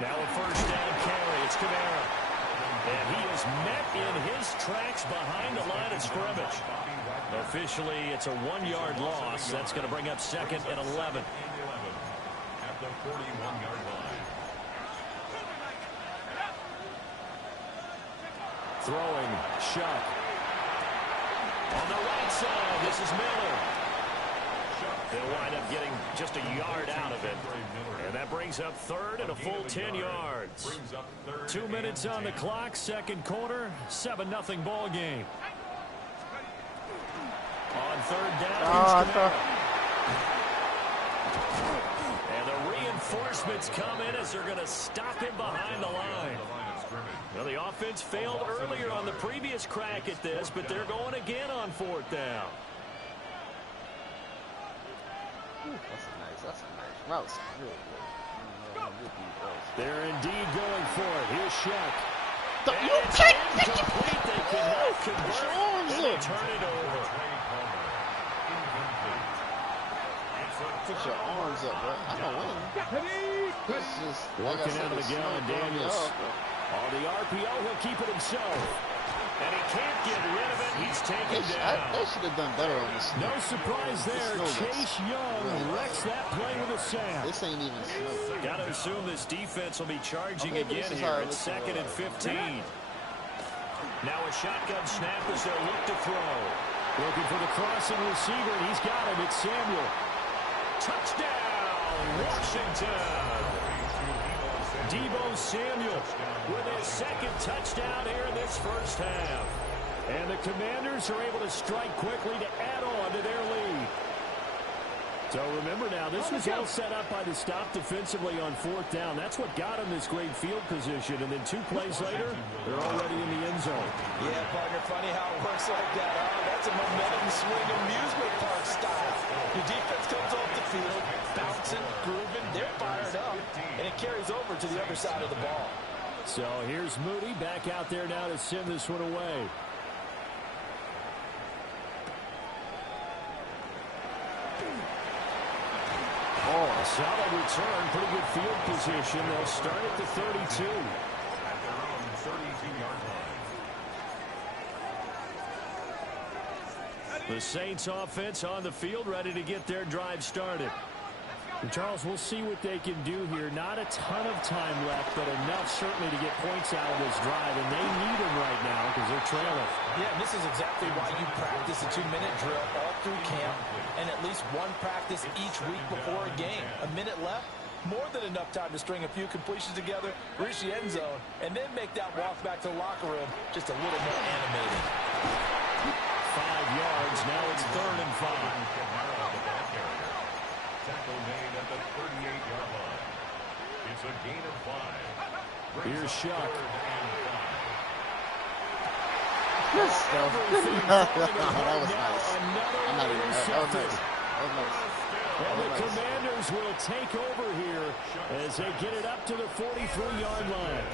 Now a first down carry. It's Kamara. And he is met in his tracks behind the line of scrimmage. Officially, it's a 1-yard loss. That's going to bring up second and 11. At the 41-yard line. Throwing, Shuck. On the right side, this is Miller. They'll wind up getting just a yard out of it. And that brings up third and a full 10 yards. 2 minutes on the clock, second quarter, 7-0 ball game. On third down, and the reinforcements come in as they're going to stop him behind the line. Well, the offense failed earlier on the previous crack at this, but they're going again on fourth down. That's a nice route. They're indeed going for it. Here's Shuck. You can't incomplete. They cannot convert. And they turn it over. Put your arms up, bro. I don't win. It's just working out of the gun, Daniels. On the RPO, he'll keep it himself. And he can't get rid of it. He's taken down. They should have done better on this. No surprise there. Chase Young wrecks that play with a sack. This ain't even snow. Got to assume this defense will be charging again here at second and 15. Now a shotgun snap as they look to throw. Looking for the crossing receiver, and he's got him. It's Samuel. Touchdown, Washington. Deebo Samuel with his second touchdown here in this first half. And the Commanders are able to strike quickly to add on to their lead. So remember now, this was all set up by the stop defensively on fourth down. That's what got them this great field position. And then 2 plays later, they're already in the end zone. Yeah, partner, funny how it works like that. That's a momentum swing amusement park style. Your defense comes off the field, bouncing, grooving, they're fired up, and it carries over to the other side of the ball. So here's Moody back out there now to send this one away. A solid return, pretty good field position. They'll start at the 32. At their own 32-yard line. The Saints offense on the field, ready to get their drive started. And Charles, we'll see what they can do here. Not a ton of time left, but enough certainly to get points out of this drive. And they need them right now because they're trailing. Yeah, and this is exactly why you practice a 2-minute drill all through camp and at least one practice each week before a game. A minute left, more than enough time to string a few completions together, reach the end zone, and then make that walk back to the locker room just a little more animated. 5 yards. Now it's 3rd and 5. Tackle made at the 38-yard line. It's a gain of 5. Here's Shuck. Good stuff. That was nice. I'm not even mad. That was nice. That was nice. And the Commanders will take over here as they get it up to the 43-yard line.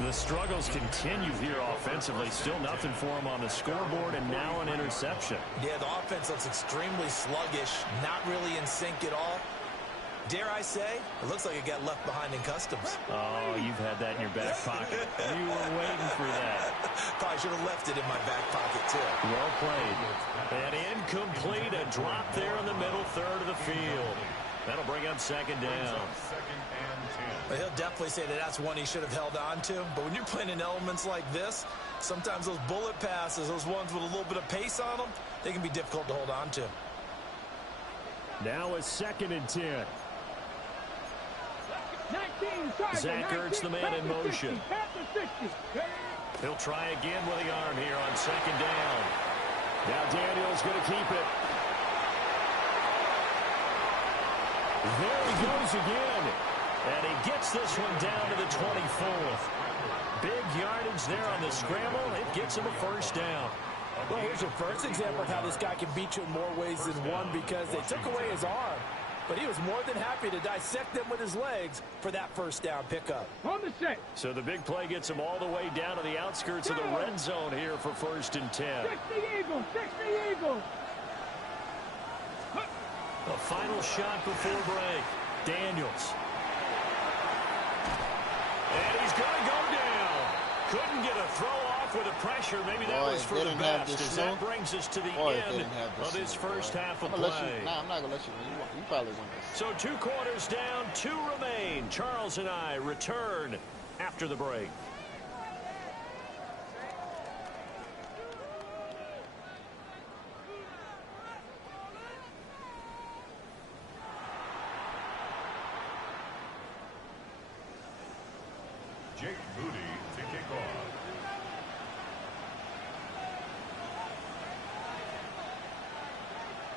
The struggles continue here offensively. Still nothing for them on the scoreboard, and now an interception. Yeah, the offense looks extremely sluggish, not really in sync at all. Dare I say, it looks like it got left behind in customs. Oh, you've had that in your back pocket. You were waiting for that. Probably should have left it in my back pocket, too. Well played. And incomplete, a drop there in the middle third of the field. That'll bring up 2nd down. Well, he'll definitely say that that's one he should have held on to. But when you're playing in elements like this, sometimes those bullet passes, those ones with a little bit of pace on them, they can be difficult to hold on to. Now it's 2nd and 10. Zach Ertz, the man in motion. He'll try again with the arm here on 2nd down. Now Daniel's going to keep it. There he goes again. And he gets this one down to the 24th. Big yardage there on the scramble. It gets him a 1st down. Well, here's your first example of how this guy can beat you in more ways than one, because they took away his arm, but he was more than happy to dissect them with his legs for that 1st down pickup. On the set. So the big play gets him all the way down to the outskirts of the red zone here for 1st and 10. 60 Eagles, 60 Eagles. A final shot before break. Daniels. And he's going to go down. Couldn't get a throw off with the pressure. Maybe that was for the best. As that brings us to the end of this first half of play. I'm not going to let you win. You probably win this. So 2 quarters down, 2 remain. Charles and I return after the break. Jake Moody to kick off.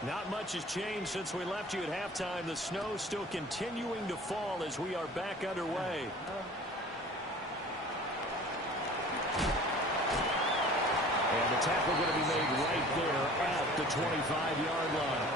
Not much has changed since we left you at halftime. The snow still continuing to fall as we are back underway. And the tackle going to be made right there at the 25-yard line.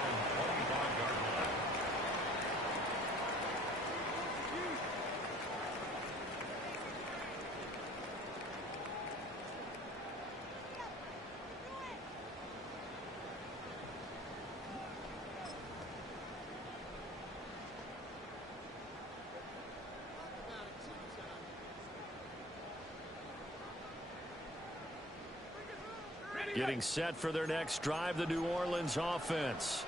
Getting set for their next drive, the New Orleans offense.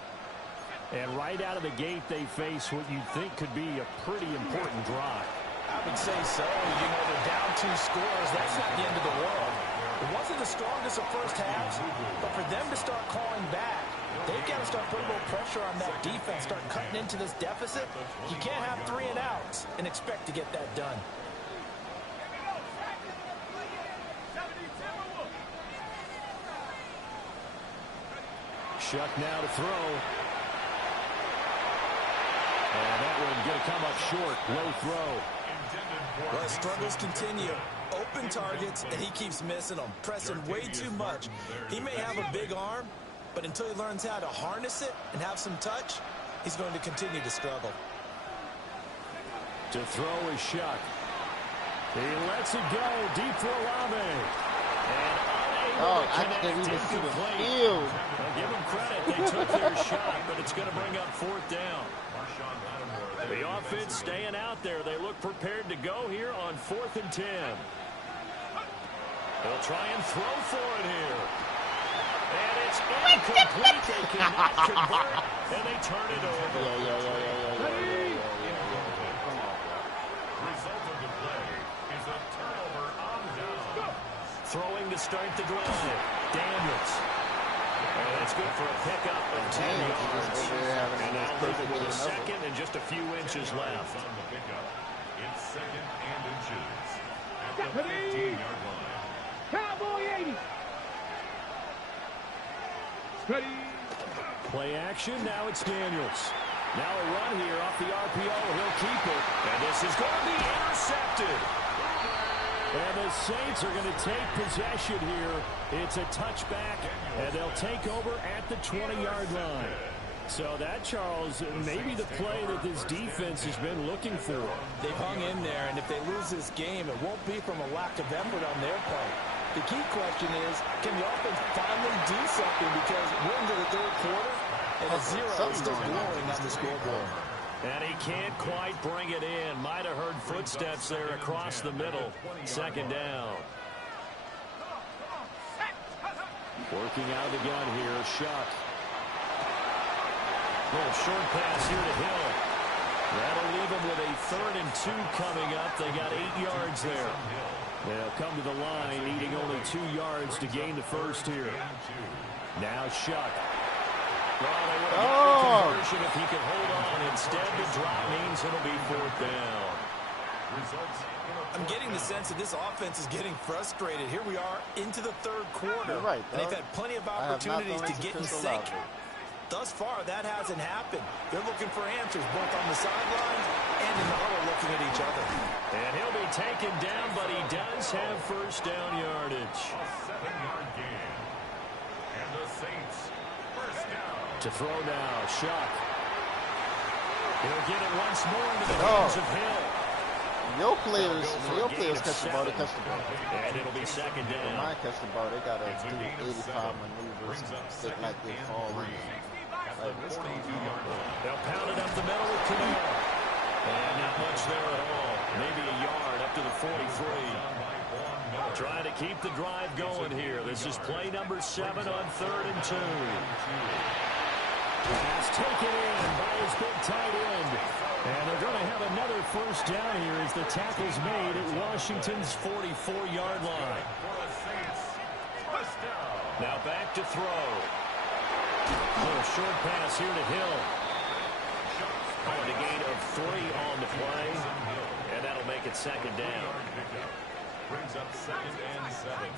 And right out of the gate, they face what you'd think could be a pretty important drive. I would say so. You know, they're down 2 scores. That's not the end of the world. It wasn't the strongest of first halves, but for them to start calling back, they've got to start putting a little pressure on that defense, start cutting into this deficit. You can't have 3 and outs and expect to get that done. Shuck now to throw. And that one going to come up short. Low throw. Well, struggles continue. Open targets, and he keeps missing them. Pressing way too much. He may have a big arm, but until he learns how to harness it and have some touch, he's going to continue to struggle. To throw is Shuck. He lets it go deep for Olave. And I didn't even see the field. Well, give them credit. They took their shot, but it's going to bring up 4th down. The offense staying out there. They look prepared to go here on 4th and 10. They'll try and throw for it here. And it's incomplete. They cannot convert, and they turn it over. Result of the play is a turnover on down. Throwing to start the drive. Daniels. And it's good for a pickup of 10 yards. And now leave it with a second and just a few inches left. On the pickup, it's 2nd and inches at the 15-yard line. Cowboy 80. Ready. Play action. Now it's Daniels. Now a run here off the RPO. He'll keep it. And this is going to be intercepted. And the Saints are going to take possession here. It's a touchback, and they'll take over at the 20-yard line. So that, Charles, may be the play that this defense has been looking for. They've hung in there, and if they lose this game, it won't be from a lack of effort on their part. The key question is, can the offense finally do something? Because we're into the 3rd quarter, and a 0 is still glowing on the scoreboard. And he can't quite bring it in. Might have heard footsteps there across the middle. 2nd down. Working out of the gun here, Shuck. Little short pass here to Hill. That'll leave him with a 3rd and 2 coming up. They got 8 yards there. They'll come to the line, needing only 2 yards to gain the first here. Now Shuck. Well, they would have got the conversion if he could hold on. Instead, the drop means it'll be 4th down. I'm getting the sense that this offense is getting frustrated. Here we are into the 3rd quarter. You're right, and they've had plenty of opportunities to get in sync. Thus far, that hasn't happened. They're looking for answers both on the sidelines and in the huddle looking at each other. And he'll be taken down, but he does have 1st down yardage. A 7-yard gain. And the Saints, 1st down. To throw now, Shuck. He'll get it once more into the hands of Hill. Your players catch the ball, they catch the ball. And it'll be 2nd When down. mine catch the ball, they got to do 85 maneuvers, look like they fall in. Like, what's going on? They'll pound it up the middle with Camaro. And not much there at all. Maybe a yard up to the 43. Trying to keep the drive going here. This is play number 7 on 3rd and 2. Pass taken in by his big tight end. And they're going to have another 1st down here as the tackle's made at Washington's 44-yard line. Now back to throw. Little short pass here to Hill. And a gain of 3 on the play. And that'll make it 2nd down. Brings up 2nd and 7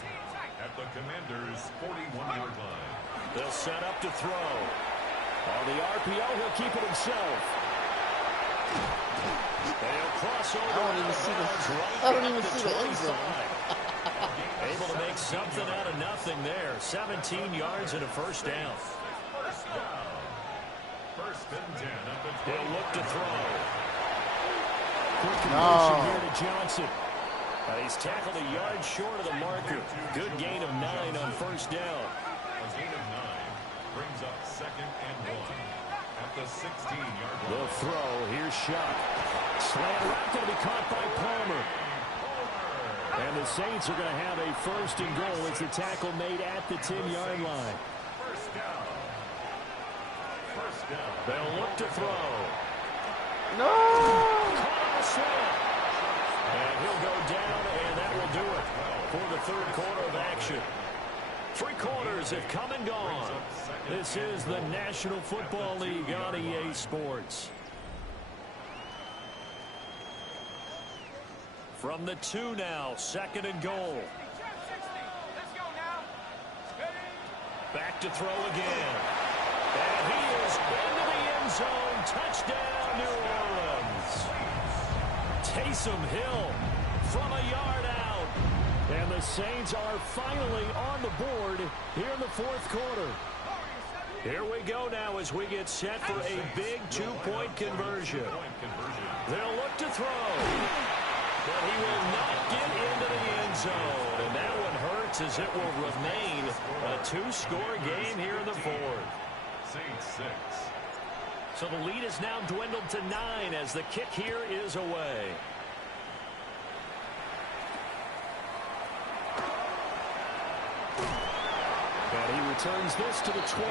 at the Commanders' 41-yard line. They'll set up to throw. On the RPO, he'll keep it himself. They'll cross over. I don't even see the end zone. Able to make something out of nothing there. 17 yards and a 1st down. 1st and 10 at the 20. They'll look to throw. Quick conversion here to Johnson. He's tackled a yard short of the marker. Good gain of 9 on 1st down. A gain of 9 brings up 2nd and 1 at the 16-yard line. They'll throw. Here's Shuck. Slant route going to be caught by Palmer. And the Saints are going to have a 1st and goal. It's a tackle made at the 10-yard line. 1st down. 1st down. They'll look to throw. No! Caught on a slant. And he'll go down, and that will do it for the 3rd quarter of action. 3 quarters have come and gone. This is the National Football League on EA Sports. From the 2 now, 2nd and goal. Back to throw again. And he is into the end zone. Touchdown, New Orleans. Taysom Hill from a yard out. And the Saints are finally on the board here in the 4th quarter. Here we go now as we get set for a big 2-point conversion. They'll look to throw. But he will not get into the end zone. And that one hurts as it will remain a 2-score game here in the 4th. Saints 6. So the lead is now dwindled to 9 as the kick here is away. And he returns this to the 22. The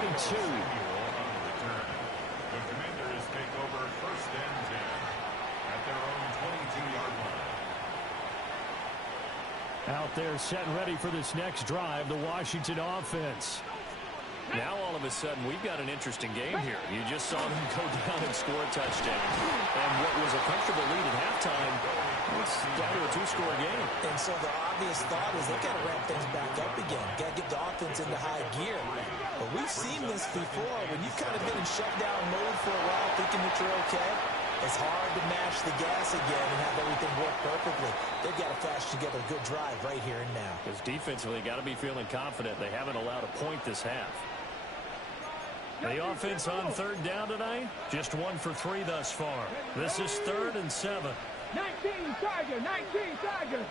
Commanders take over 1st and 10 at their own 22-yard line. Out there set and ready for this next drive, the Washington offense. Now all of a sudden we've got an interesting game here. You just saw them go down and score a touchdown. And what was a comfortable lead at halftime, it's down to a 2-score game. And so the obvious thought is they got to ramp things back up again. Got to get the offense into high gear. But we've seen this before. When you've kind of been in shutdown mode for a while thinking that you're okay, it's hard to mash the gas again and have everything work perfectly. They've got to flash together a good drive right here and now. Because defensively, got to be feeling confident. They haven't allowed a point this half. The offense on 3rd down tonight, just 1 for 3 thus far. This is 3rd and 7. 19 Tiger, 19 Tiger.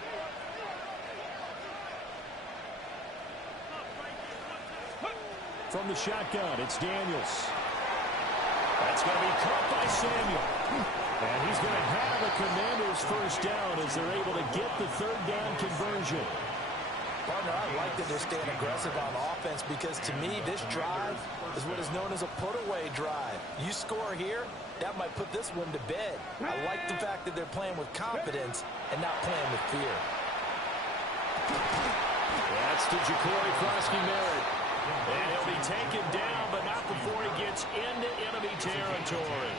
From the shotgun, it's Daniels. That's going to be caught by Samuel. And he's going to have the Commanders' 1st down as they're able to get the 3rd down conversion. Partner, I like that they're staying aggressive on offense because to me, this drive is what is known as a put-away drive. You score here, that might put this one to bed. I like the fact that they're playing with confidence and not playing with fear. That's to Corey Merritt. And he'll be taken down, but not before he gets into enemy territory.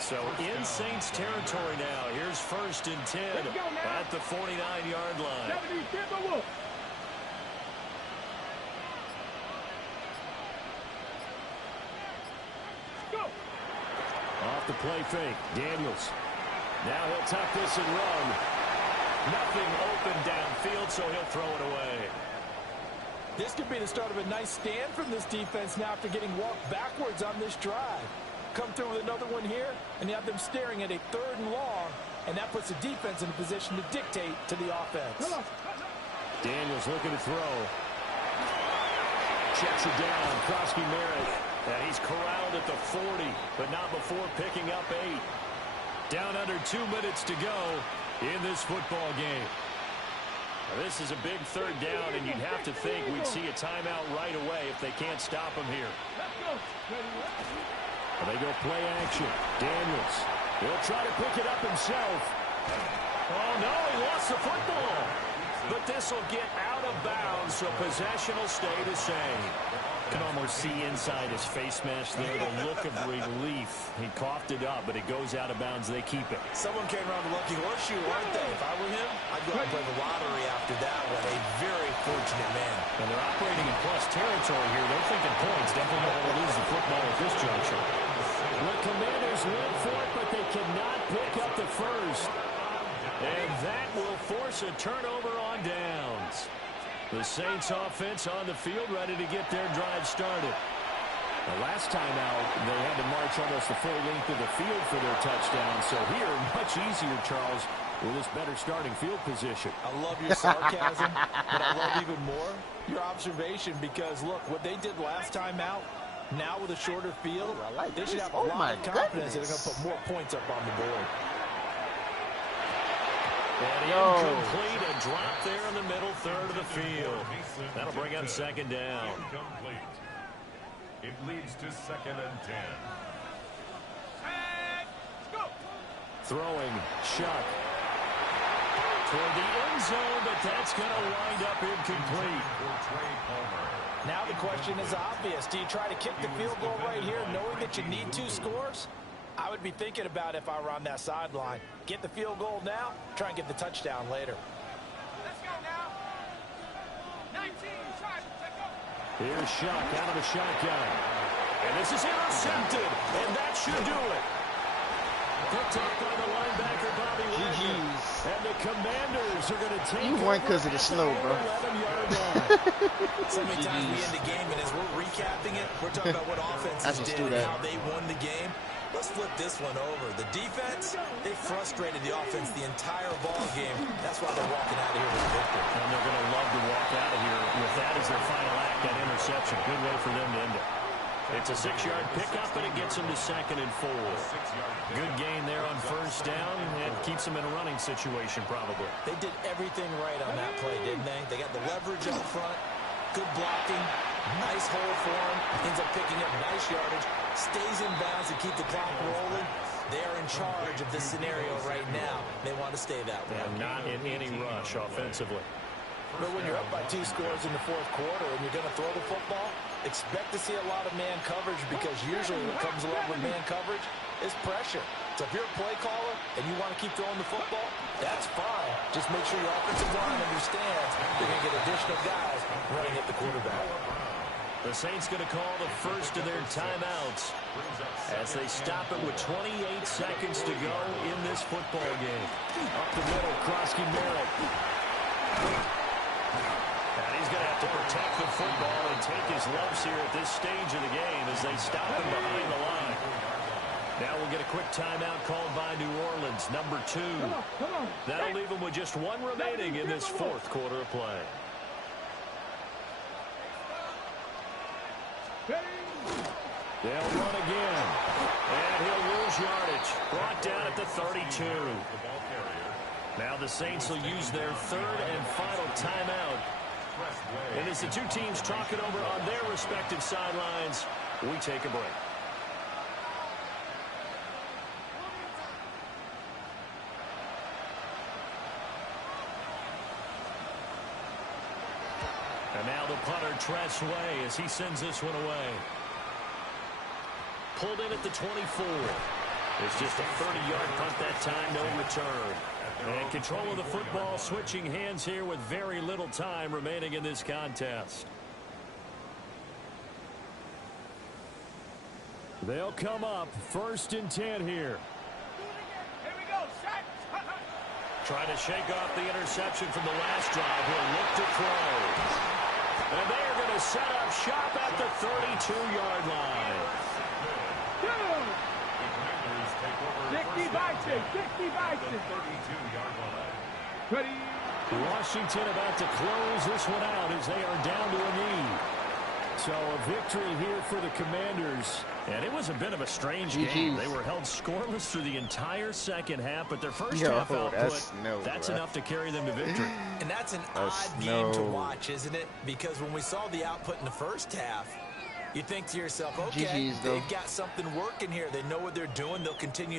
So in Saints territory now. Here's 1st and 10 at the 49-yard line. Off the play fake, Daniels. Now he'll tuck this and run. Nothing open downfield, so he'll throw it away. This could be the start of a nice stand from this defense now after getting walked backwards on this drive. Come through with another one here, and you have them staring at a 3rd and long, and that puts the defense in a position to dictate to the offense. Daniels looking to throw. Checks it down, Merritt. And he's corralled at the 40, but not before picking up 8. Down under 2 minutes to go in this football game. Now, this is a big 3rd down, and you'd have to think we'd see a timeout right away if they can't stop him here. Well, they go play action. Daniels. He'll try to pick it up himself. Oh, no, he lost the football. But this will get out of bounds, so possession will stay the same. Can almost see inside his face mask there, the look of relief. He coughed it up, but it goes out of bounds. They keep it. Someone came around the lucky horseshoe, aren't they? If I were him, I'd go out and play the lottery after that one. A very fortunate man. And they're operating in plus territory here. They're thinking points. Definitely don't want to lose the football at this juncture. The Commanders went for it, but they cannot pick up the 1st. And that will force a turnover on downs. The Saints offense on the field ready to get their drive started. The last time out, they had to march almost the full length of the field for their touchdown. So here, much easier, Charles, with this better starting field position. I love your sarcasm, but I love even more your observation because, look, what they did last time out, now with a shorter field, they should have a lot of confidence that they're going to put more points up on the board. And incomplete, a drop there in the middle 3rd of the field. That'll bring up 2nd down. Incomplete. It leads to 2nd and 10. Throwing, Chuck. Toward the end zone, but that's going to wind up incomplete. Now the question is obvious. Do you try to kick the field goal right here knowing that you need 2 scores? I would be thinking about if I were on that sideline. Get the field goal now, try and get the touchdown later. Let's go now. 19 Here's Shuck out of the shotgun. And this is intercepted, and that should do it. Picked up by the linebacker, Bobby Wagner. And the Commanders are going to take You won because of the snow, bro. So many times we end the game, and as we're recapping it, we're talking about what offenses did and how they won the game. Let's flip this one over. The defense, they frustrated the offense the entire ball game. That's why they're walking out of here with a victory. And they're going to love to walk out of here with that as their final act, that interception. Good way for them to end it. It's a 6-yard pickup, and it gets him to 2nd and 4. Good gain there on 1st down, and keeps him in a running situation probably. They did everything right on that play, didn't they? They got the leverage up front, good blocking, nice hole for him, ends up picking up nice yardage, stays in bounds to keep the clock rolling. They are in charge of this scenario right now. They want to stay that way. And not in any rush offensively. But when you're up by 2 scores in the 4th quarter and you're going to throw the football, expect to see a lot of man coverage, because usually what comes along with man coverage is pressure. So if you're a play caller and you want to keep throwing the football, that's fine. Just make sure your offensive line understands you're going to get additional guys running at the quarterback. The Saints going to call the first of their timeouts as they stop it with 28 seconds to go in this football game. Up the middle, Krosky Merritt. And he's going to have to protect the football and take his lumps here at this stage of the game as they stop him behind the line. Now we'll get a quick timeout called by New Orleans, number 2. That'll leave them with just 1 remaining in this 4th quarter of play. They'll run again, and he'll lose yardage. Brought down at the 32. Now the Saints will use their 3rd and final timeout. And as the 2 teams talk it over on their respective sidelines, we take a break. And now the punter, Tress Way, as he sends this one away. Pulled in at the 24. It's just a 30-yard punt that time, no return. And control of the football, switching hands here with very little time remaining in this contest. They'll come up 1st and 10 here. Here we go, shot. Trying to shake off the interception from the last drive. He'll look to throw. And they are going to set up shop at the 32-yard line. 60 Vikings, 60 Vikings. 32-yard line. Ready. Washington about to close this one out as they are down to a knee. So a victory here for the Commanders. And it was a bit of a strange game. They were held scoreless through the entire 2nd half, but their first half output, that's enough to carry them to victory. And that's an odd game to watch, isn't it? Because when we saw the output in the 1st half, you think to yourself, okay, they've got something working here. They know what they're doing. They'll continue